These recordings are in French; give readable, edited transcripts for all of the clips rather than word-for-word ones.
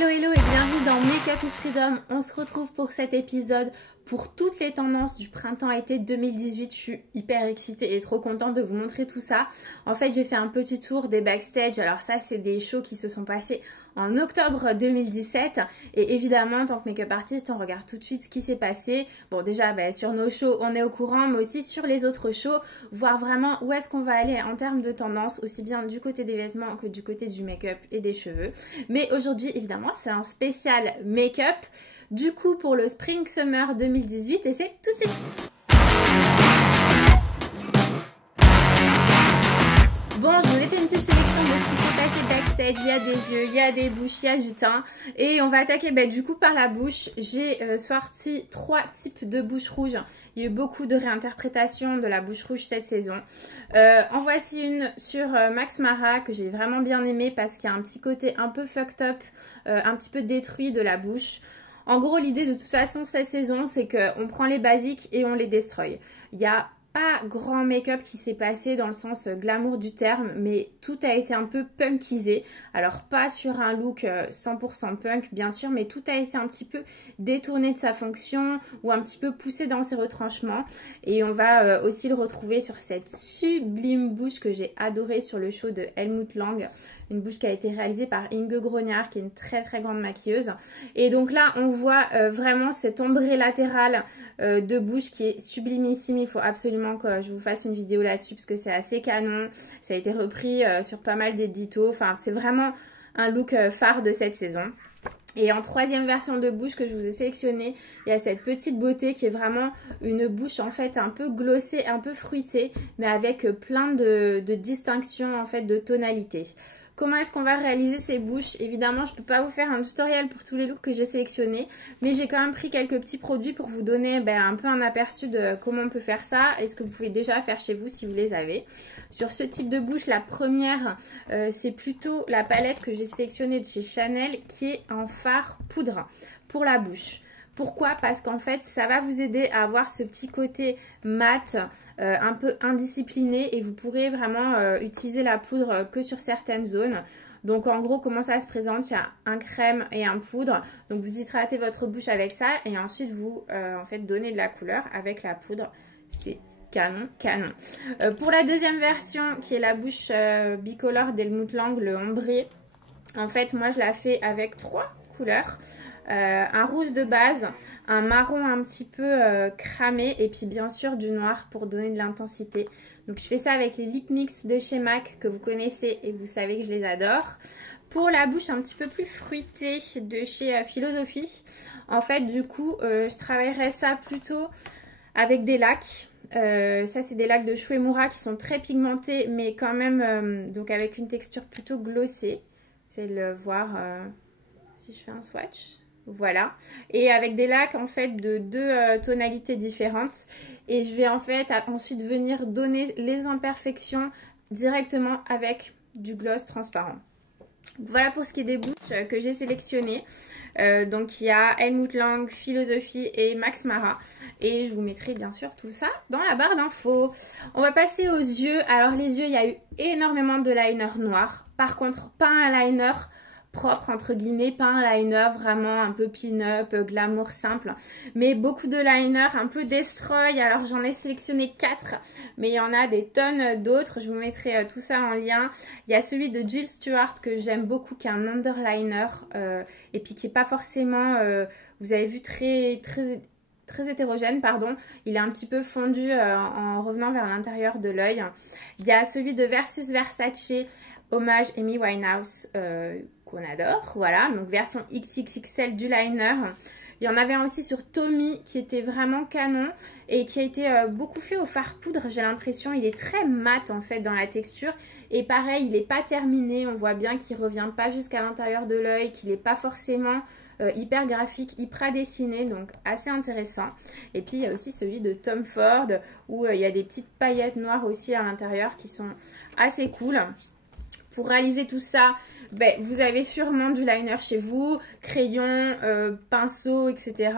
Hello hello et bienvenue dans Makeup is Freedom. On se retrouve pour cet épisode pour toutes les tendances du printemps-été 2018. Je suis hyper excitée et trop contente de vous montrer tout ça. En fait, j'ai fait un petit tour des backstage. Alors ça, c'est des shows qui se sont passés en octobre 2017. Et évidemment, en tant que make-up artiste, on regarde tout de suite ce qui s'est passé. Bon, déjà, sur nos shows, on est au courant, mais aussi sur les autres shows, voir vraiment où est-ce qu'on va aller en termes de tendance, aussi bien du côté des vêtements que du côté du make-up et des cheveux. Mais aujourd'hui, évidemment, c'est un spécial make-up. Du coup, pour le Spring Summer 2018, et c'est tout de suite. Bon, je vous ai fait une petite sélection de ce qui s'est passé backstage. Il y a des yeux, il y a des bouches, il y a du teint. Et on va attaquer du coup par la bouche. J'ai sorti 3 types de bouches rouges. Il y a eu beaucoup de réinterprétations de la bouche rouge cette saison. En voici une sur Max Mara que j'ai vraiment bien aimée parce qu'il y a un petit côté un peu fucked up, un petit peu détruit de la bouche. En gros, l'idée de toute façon cette saison, c'est qu'on prend les basiques et on les destroy. Il y a pas grand make-up qui s'est passé dans le sens glamour du terme, mais tout a été un peu punkisé. Alors pas sur un look 100% punk bien sûr, mais tout a été un petit peu détourné de sa fonction ou un petit peu poussé dans ses retranchements. Et on va aussi le retrouver sur cette sublime bouche que j'ai adorée sur le show de Helmut Lang. Une bouche qui a été réalisée par Inge Grognard, qui est une très très grande maquilleuse. Et donc là, on voit vraiment cet ombré latéral de bouche qui est sublimissime. Il faut absolument que je vous fasse une vidéo là-dessus parce que c'est assez canon. Ça a été repris sur pas mal d'éditos. Enfin, c'est vraiment un look phare de cette saison. Et en troisième version de bouche que je vous ai sélectionnée, il y a cette petite beauté qui est vraiment une bouche en fait un peu glossée, un peu fruitée, mais avec plein de distinctions en fait de tonalité. Comment est-ce qu'on va réaliser ces bouches? Évidemment, je ne peux pas vous faire un tutoriel pour tous les looks que j'ai sélectionnés, mais j'ai quand même pris quelques petits produits pour vous donner un peu un aperçu de comment on peut faire ça et ce que vous pouvez déjà faire chez vous si vous les avez. Sur ce type de bouche, la première, c'est plutôt la palette que j'ai sélectionnée de chez Chanel qui est en fard poudre pour la bouche. Pourquoi? Parce qu'en fait, ça va vous aider à avoir ce petit côté mat, un peu indiscipliné et vous pourrez vraiment utiliser la poudre que sur certaines zones. Donc en gros, comment ça se présente? Il y a un crème et un poudre. Donc vous hydratez votre bouche avec ça et ensuite vous en fait donnez de la couleur avec la poudre. C'est canon, canon. Pour la deuxième version qui est la bouche bicolore d'Helmut Lang, le ombré, en fait moi je la fais avec 3 couleurs. Un rouge de base, un marron un petit peu cramé et puis bien sûr du noir pour donner de l'intensité. Donc je fais ça avec les Lip Mix de chez MAC que vous connaissez et vous savez que je les adore. Pour la bouche un petit peu plus fruitée de chez Philosophie, en fait du coup je travaillerai ça plutôt avec des lacs. Ça c'est des lacs de Shuemura qui sont très pigmentés mais quand même donc avec une texture plutôt glossée. Vous allez le voir si je fais un swatch. Voilà, et avec des lacs en fait de 2 tonalités différentes et je vais en fait ensuite venir donner les imperfections directement avec du gloss transparent. Voilà pour ce qui est des bouches que j'ai sélectionnées. Donc il y a Helmut Lang, Philosophie et Max Mara. Et je vous mettrai bien sûr tout ça dans la barre d'infos. On va passer aux yeux. Alors les yeux, il y a eu énormément de liner noir. Par contre, pas un liner propre entre guillemets, pas un liner vraiment un peu pin-up, glamour simple, mais beaucoup de liners un peu destroy. Alors j'en ai sélectionné 4, mais il y en a des tonnes d'autres. Je vous mettrai tout ça en lien. Il y a celui de Jill Stewart que j'aime beaucoup, qui est un underliner et puis qui est pas forcément, vous avez vu, très hétérogène, pardon. Il est un petit peu fondu en revenant vers l'intérieur de l'œil. Il y a celui de Versus Versace, hommage Amy Winehouse, qu'on adore, voilà, donc version XXXL du liner. Il y en avait un aussi sur Tommy qui était vraiment canon et qui a été beaucoup fait au fard poudre, j'ai l'impression. Il est très mat en fait dans la texture et pareil, il n'est pas terminé, on voit bien qu'il ne revient pas jusqu'à l'intérieur de l'œil, qu'il n'est pas forcément hyper graphique, hyper dessiné, donc assez intéressant. Et puis il y a aussi celui de Tom Ford où il y a des petites paillettes noires aussi à l'intérieur qui sont assez cool. Pour réaliser tout ça, vous avez sûrement du liner chez vous, crayon, pinceau, etc.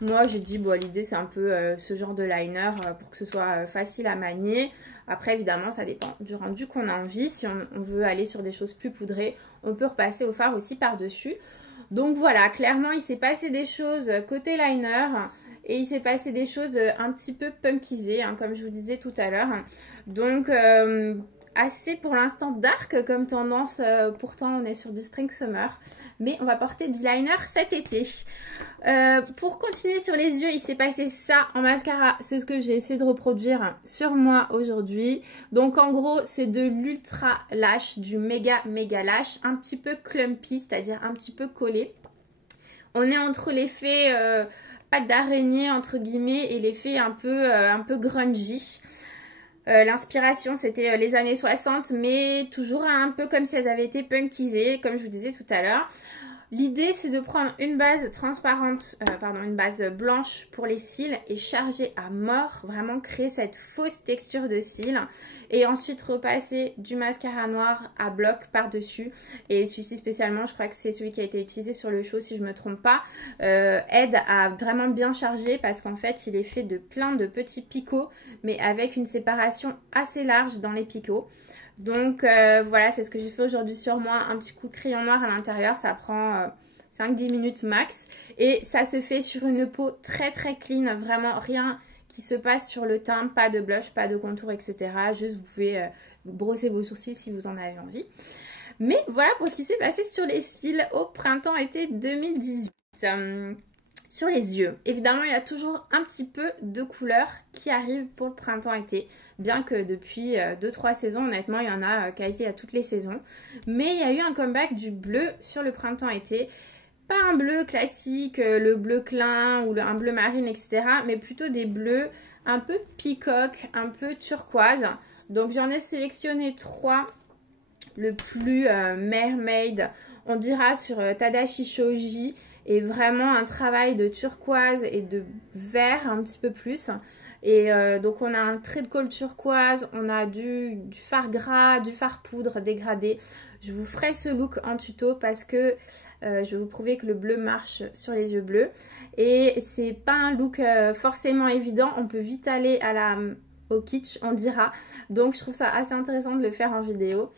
Moi, j'ai dit, l'idée, c'est un peu ce genre de liner pour que ce soit facile à manier. Après, évidemment, ça dépend du rendu qu'on a envie. Si on veut aller sur des choses plus poudrées, on peut repasser au fard aussi par-dessus. Donc voilà, clairement il s'est passé des choses côté liner et il s'est passé des choses un petit peu punkisées, hein, comme je vous disais tout à l'heure. Donc assez pour l'instant dark comme tendance, pourtant on est sur du spring summer, mais on va porter du liner cet été. Pour continuer sur les yeux, il s'est passé ça en mascara, c'est ce que j'ai essayé de reproduire sur moi aujourd'hui. Donc en gros c'est de l'ultra lash, du méga lash, un petit peu clumpy, c'est-à-dire un petit peu collé. On est entre l'effet pâte d'araignée entre guillemets et l'effet un peu grungy. L'inspiration c'était les années 60, mais toujours un peu comme si elles avaient été punkisées, comme je vous disais tout à l'heure. L'idée c'est de prendre une base transparente, une base blanche pour les cils et charger à mort, vraiment créer cette fausse texture de cils. Et ensuite repasser du mascara noir à bloc par-dessus. Et celui-ci spécialement, je crois que c'est celui qui a été utilisé sur le show si je ne me trompe pas, aide à vraiment bien charger parce qu'en fait il est fait de plein de petits picots, mais avec une séparation assez large dans les picots. Donc voilà, c'est ce que j'ai fait aujourd'hui sur moi, un petit coup de crayon noir à l'intérieur, ça prend 5-10 minutes max. Et ça se fait sur une peau très clean, vraiment rien qui se passe sur le teint, pas de blush, pas de contour, etc. Juste vous pouvez brosser vos sourcils si vous en avez envie. Mais voilà pour ce qui s'est passé sur les cils au printemps-été 2018. Sur les yeux, évidemment il y a toujours un petit peu de couleur qui arrive pour le printemps-été, bien que depuis 2-3 saisons, honnêtement il y en a quasi à toutes les saisons. Mais il y a eu un comeback du bleu sur le printemps-été, pas un bleu classique, le bleu clin ou un bleu marine, etc. Mais plutôt des bleus un peu peacock, un peu turquoise. Donc j'en ai sélectionné 3. Le plus mermaid, on dira sur Tadashi Shoji, et vraiment un travail de turquoise et de vert un petit peu plus. Et donc on a un trait de colle turquoise, on a du fard gras, du fard poudre dégradé. Je vous ferai ce look en tuto parce que je vais vous prouver que le bleu marche sur les yeux bleus. Et c'est pas un look forcément évident, on peut vite aller au kitsch, on dira. Donc je trouve ça assez intéressant de le faire en vidéo.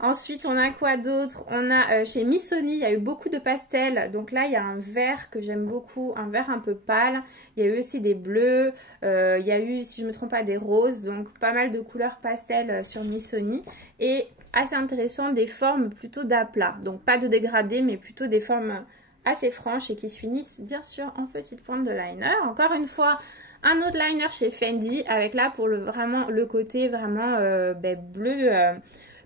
Ensuite, on a quoi d'autre? On a chez Missoni, il y a eu beaucoup de pastels. Donc là, il y a un vert que j'aime beaucoup, un vert un peu pâle. Il y a eu aussi des bleus. Il y a eu, si je ne me trompe pas, des roses. Donc pas mal de couleurs pastel sur Missoni. Et assez intéressant, des formes plutôt d'aplat. Donc pas de dégradé, mais plutôt des formes assez franches et qui se finissent bien sûr en petite pointe de liner. Encore une fois, un autre liner chez Fendi avec là pour le côté vraiment bleu...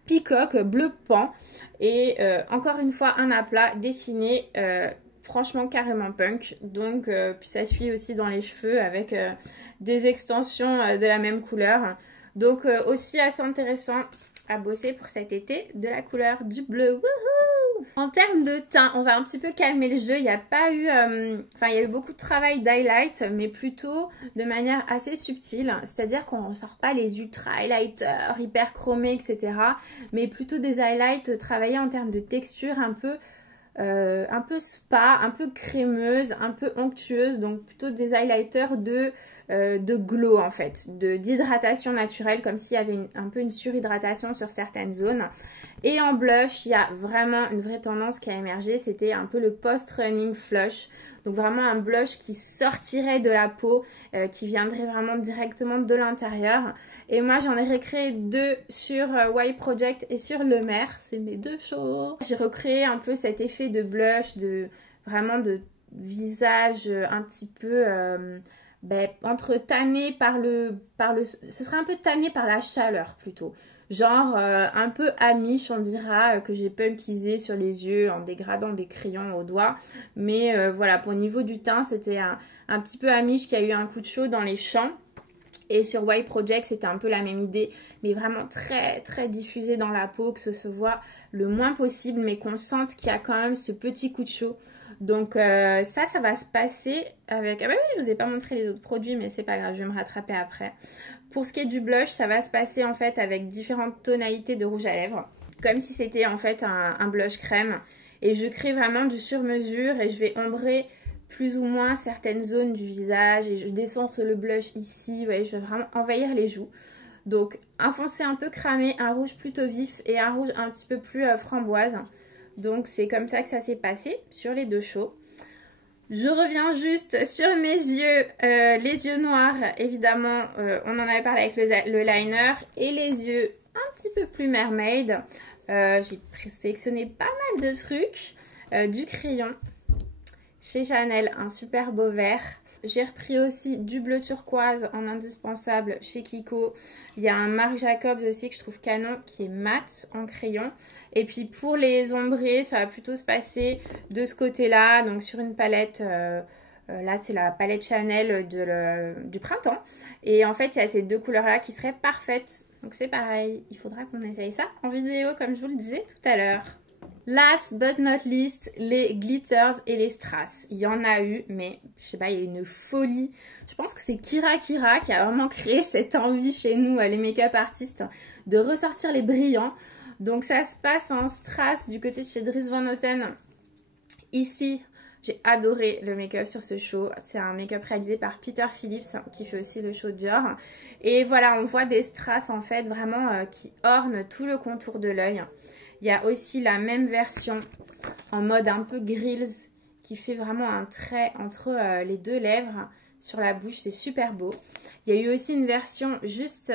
peacock, bleu pan et encore une fois un aplat dessiné franchement carrément punk. Donc puis ça suit aussi dans les cheveux avec des extensions de la même couleur. Donc aussi assez intéressant à bosser pour cet été, de la couleur du bleu. Wouhou! En termes de teint, on va un petit peu calmer le jeu. Il n'y a pas eu, il y a eu beaucoup de travail d'highlight, mais plutôt de manière assez subtile. C'est-à-dire qu'on ne sort pas les ultra highlighters hyper chromés, etc. Mais plutôt des highlights travaillés en termes de texture un peu spa, un peu crémeuse, un peu onctueuse. Donc plutôt des highlighters de glow en fait, d'hydratation naturelle, comme s'il y avait un peu une surhydratation sur certaines zones. Et en blush, il y a vraiment une vraie tendance qui a émergé, c'était un peu le post-running flush. Donc vraiment un blush qui sortirait de la peau, qui viendrait vraiment directement de l'intérieur. Et moi j'en ai recréé 2 sur Y Project et sur Le Maire, c'est mes 2 shows. J'ai recréé un peu cet effet de blush, vraiment de visage un petit peu... entre tanné ce serait un peu tanné par la chaleur plutôt. Genre un peu amiche on dira, que j'ai punkisé sur les yeux en dégradant des crayons au doigt. Mais voilà, pour le niveau du teint, c'était un petit peu amiche qui a eu un coup de chaud dans les champs. Et sur Y Project, c'était un peu la même idée, mais vraiment très diffusé dans la peau, que ce se voit le moins possible, mais qu'on sente qu'il y a quand même ce petit coup de chaud. Donc ça va se passer avec... Ah bah oui, je vous ai pas montré les autres produits, mais c'est pas grave, je vais me rattraper après. Pour ce qui est du blush, ça va se passer en fait avec différentes tonalités de rouge à lèvres, comme si c'était en fait un blush crème. Et je crée vraiment du sur-mesure et je vais ombrer plus ou moins certaines zones du visage. Et je descends le blush ici, vous voyez, je vais vraiment envahir les joues. Donc un foncé un peu cramé, un rouge plutôt vif et un rouge un petit peu plus framboise. Donc c'est comme ça que ça s'est passé sur les deux shows. Je reviens juste sur mes yeux, les yeux noirs, évidemment, on en avait parlé avec le liner, et les yeux un petit peu plus mermaid. J'ai sélectionné pas mal de trucs, du crayon chez Chanel, un super beau vert. J'ai repris aussi du bleu turquoise en indispensable chez Kiko. Il y a un Marc Jacobs aussi que je trouve canon qui est mat en crayon. Et puis pour les ombrés, ça va plutôt se passer de ce côté-là. Donc sur une palette, là c'est la palette Chanel du printemps. Et en fait il y a ces deux couleurs-là qui seraient parfaites. Donc c'est pareil, il faudra qu'on essaye ça en vidéo comme je vous le disais tout à l'heure. Last but not least, les glitters et les strass. Il y en a eu, mais je sais pas, il y a une folie. Je pense que c'est Kira qui a vraiment créé cette envie chez nous, les make-up artistes, de ressortir les brillants. Donc ça se passe en strass du côté de chez Dries Van Noten. Ici, j'ai adoré le make-up sur ce show. C'est un make-up réalisé par Peter Phillips, qui fait aussi le show Dior. Et voilà, on voit des strass en fait vraiment qui ornent tout le contour de l'œil. Il y a aussi la même version en mode un peu grills qui fait vraiment un trait entre les deux lèvres sur la bouche. C'est super beau. Il y a eu aussi une version juste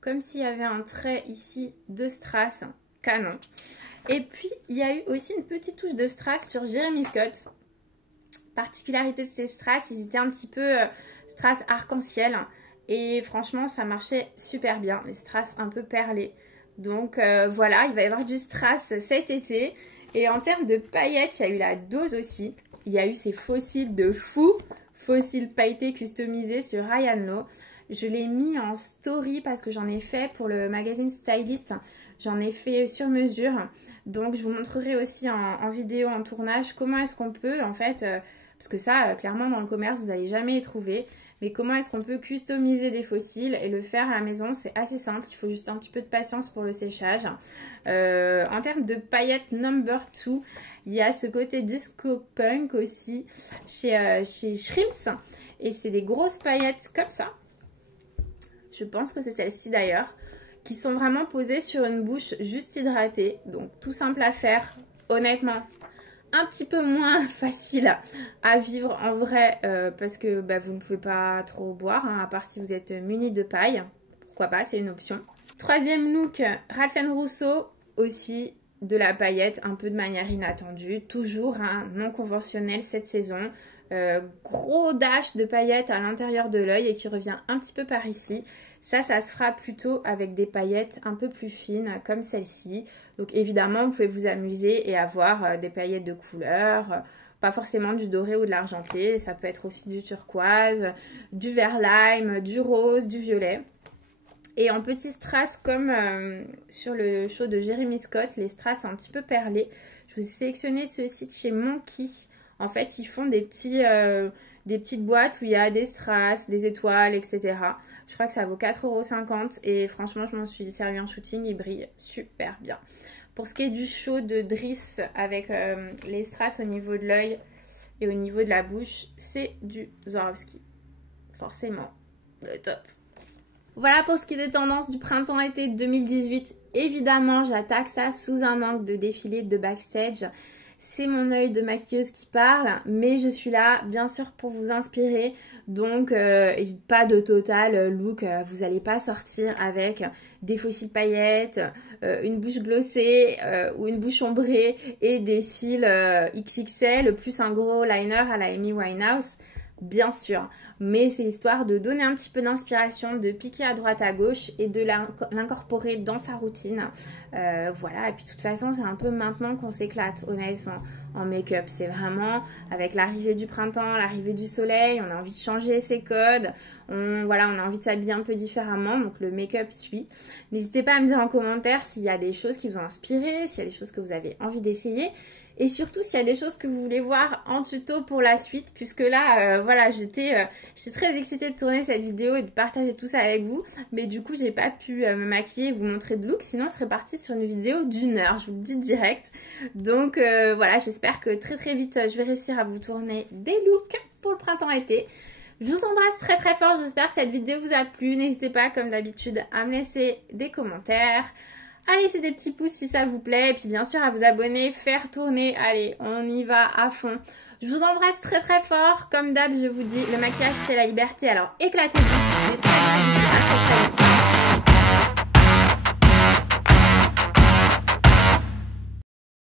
comme s'il y avait un trait ici de strass. Canon. Et puis, il y a eu aussi une petite touche de strass sur Jeremy Scott. Particularité de ces strass, ils étaient un petit peu strass arc-en-ciel. Et franchement, ça marchait super bien. Les strass un peu perlés. Donc voilà, il va y avoir du strass cet été. Et en termes de paillettes, il y a eu la dose aussi. Il y a eu ces fossiles de fou. Fossiles pailletés customisés sur Ryan Lowe. Je l'ai mis en story parce que j'en ai fait pour le magazine Stylist. J'en ai fait sur mesure. Donc je vous montrerai aussi en vidéo, en tournage, comment est-ce qu'on peut en fait... parce que ça, clairement dans le commerce, vous n'allez jamais y trouver. Mais comment est-ce qu'on peut customiser des fossiles et le faire à la maison? C'est assez simple, il faut juste un petit peu de patience pour le séchage. En termes de paillettes number 2, il y a ce côté disco punk aussi chez Shrimps. Et c'est des grosses paillettes comme ça. Je pense que c'est celle-ci d'ailleurs. Qui sont vraiment posées sur une bouche juste hydratée. Donc tout simple à faire, honnêtement. Un petit peu moins facile à vivre en vrai parce que vous ne pouvez pas trop boire, à part si vous êtes muni de paille. Pourquoi pas, c'est une option. Troisième look, Ralph & Rousseau, aussi de la paillette, un peu de manière inattendue. Toujours non conventionnel cette saison. Gros dash de paillettes à l'intérieur de l'œil et qui revient un petit peu par ici. Ça se fera plutôt avec des paillettes un peu plus fines comme celle-ci. Donc évidemment, vous pouvez vous amuser et avoir des paillettes de couleur, pas forcément du doré ou de l'argenté. Ça peut être aussi du turquoise, du vert lime, du rose, du violet. Et en petits strass comme sur le show de Jeremy Scott, les strass un petit peu perlés. Je vous ai sélectionné ceux-ci de chez Monkey. En fait, ils font des petites boîtes où il y a des strass, des étoiles, etc. Je crois que ça vaut 4,50 € et franchement, je m'en suis servi en shooting. Il brille super bien. Pour ce qui est du show de Dries avec les strass au niveau de l'œil et au niveau de la bouche, c'est du Swarovski. Forcément, le top. Voilà pour ce qui est des tendances du printemps-été 2018. Évidemment, j'attaque ça sous un angle de défilé de backstage. C'est mon œil de maquilleuse qui parle, mais je suis là bien sûr pour vous inspirer. Donc pas de total look, vous n'allez pas sortir avec des fossiles paillettes, une bouche glossée ou une bouche ombrée et des cils XXL plus un gros liner à la Amy Winehouse. Bien sûr, mais c'est histoire de donner un petit peu d'inspiration, de piquer à droite à gauche et de l'incorporer dans sa routine. Voilà, et puis de toute façon, c'est un peu maintenant qu'on s'éclate, honnêtement, en make-up. C'est vraiment avec l'arrivée du printemps, l'arrivée du soleil, on a envie de changer ses codes, on a envie de s'habiller un peu différemment, donc le make-up suit. N'hésitez pas à me dire en commentaire s'il y a des choses qui vous ont inspiré, s'il y a des choses que vous avez envie d'essayer. Et surtout, s'il y a des choses que vous voulez voir en tuto pour la suite, puisque là, voilà, j'étais très excitée de tourner cette vidéo et de partager tout ça avec vous. Mais du coup, j'ai pas pu me maquiller et vous montrer de look, sinon on serait parti sur une vidéo d'1 heure, je vous le dis direct. Donc voilà, j'espère que très vite, je vais réussir à vous tourner des looks pour le printemps-été. Je vous embrasse très fort, j'espère que cette vidéo vous a plu. N'hésitez pas, comme d'habitude, à me laisser des commentaires, à laisser des petits pouces si ça vous plaît. Et puis bien sûr à vous abonner, faire tourner. Allez, on y va à fond. Je vous embrasse très très fort. Comme d'hab, je vous dis, le maquillage c'est la liberté. Alors éclatez-vous.